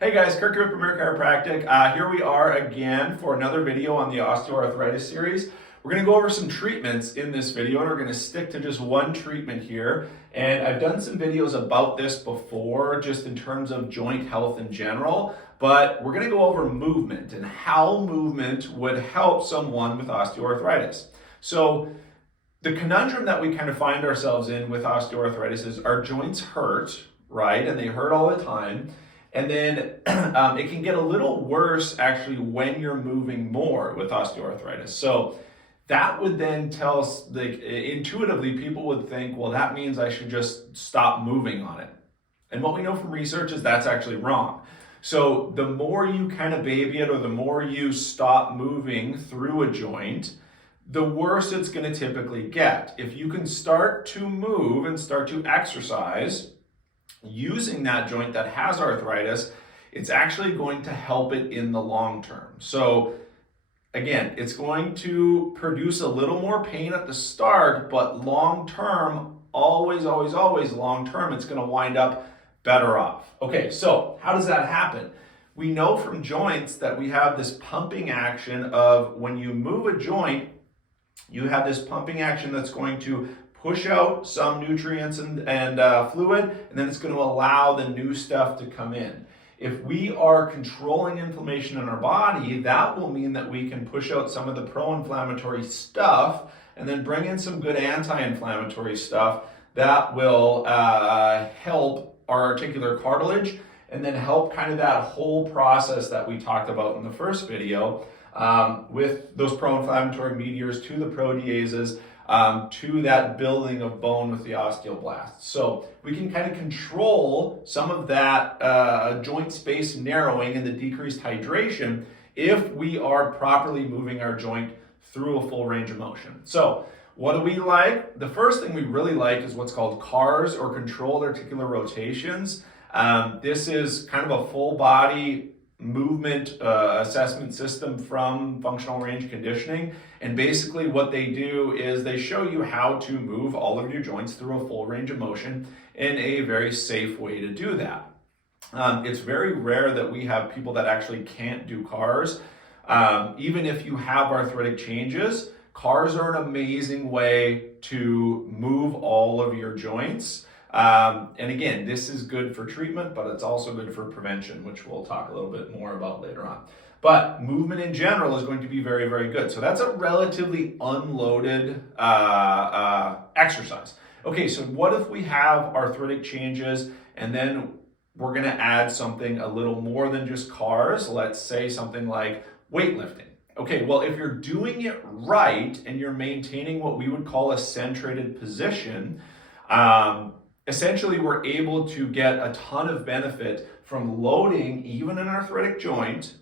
Hey guys, Kirk here with Premier Chiropractic. Here we are again for another video on the osteoarthritis series. We're going to go over some treatments in this video, and we're going to stick to just one treatment here. And I've done some videos about this before, just in terms of joint health in general, but we're going to go over movement and how movement would help someone with osteoarthritis. So the conundrum that we kind of find ourselves in with osteoarthritis is our joints hurt, right? And they hurt all the time. And then it can get a little worse actually when you're moving more with osteoarthritis. So that would then tell us, like, intuitively, people would think, well, that means I should just stop moving on it. And what we know from research is that's actually wrong. So the more you kind of baby it, or the more you stop moving through a joint, the worse it's going to typically get. If you can start to move and start to exercise using that joint that has arthritis, it's actually going to help it in the long term. So again, it's going to produce a little more pain at the start, but long term, always long term, it's going to wind up better off. Okay, so how does that happen? We know from joints that we have this pumping action of when you move a joint, you have this pumping action that's going to push out some nutrients and fluid, and then it's going to allow the new stuff to come in. If we are controlling inflammation in our body, that will mean that we can push out some of the pro-inflammatory stuff and then bring in some good anti-inflammatory stuff that will help our articular cartilage and then help kind of that whole process that we talked about in the first video with those pro-inflammatory mediators to the proteases, to that building of bone with the osteoblasts. So we can kind of control some of that joint space narrowing and the decreased hydration if we are properly moving our joint through a full range of motion. So what do we like? The first thing we really like is what's called CARS, or controlled articular rotations. This is kind of a full body movement assessment system from functional range conditioning. And basically what they do is they show you how to move all of your joints through a full range of motion in a very safe way to do that. It's very rare that we have people that actually can't do CARS. Even if you have arthritic changes, CARS are an amazing way to move all of your joints. And again, this is good for treatment, but it's also good for prevention, which we'll talk a little bit more about later on. But movement in general is going to be very, very good. So that's a relatively unloaded exercise. Okay, so what if we have arthritic changes and then we're going to add something a little more than just CARS? Let's say something like weightlifting. Okay, well, if you're doing it right and you're maintaining what we would call a centrated position, essentially we're able to get a ton of benefit from loading even an arthritic joint,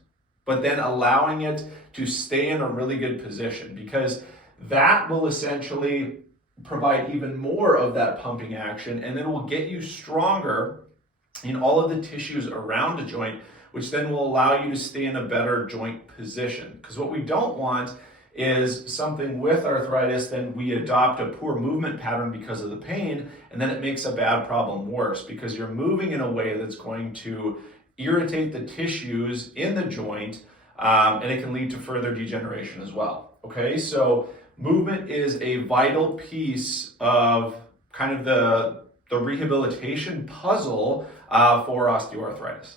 but then allowing it to stay in a really good position, because that will essentially provide even more of that pumping action, and then will get you stronger in all of the tissues around a joint, which then will allow you to stay in a better joint position. Because what we don't want is something with arthritis, then we adopt a poor movement pattern because of the pain, and then it makes a bad problem worse because you're moving in a way that's going to irritate the tissues in the joint, and it can lead to further degeneration as well. Okay, so movement is a vital piece of kind of the rehabilitation puzzle for osteoarthritis.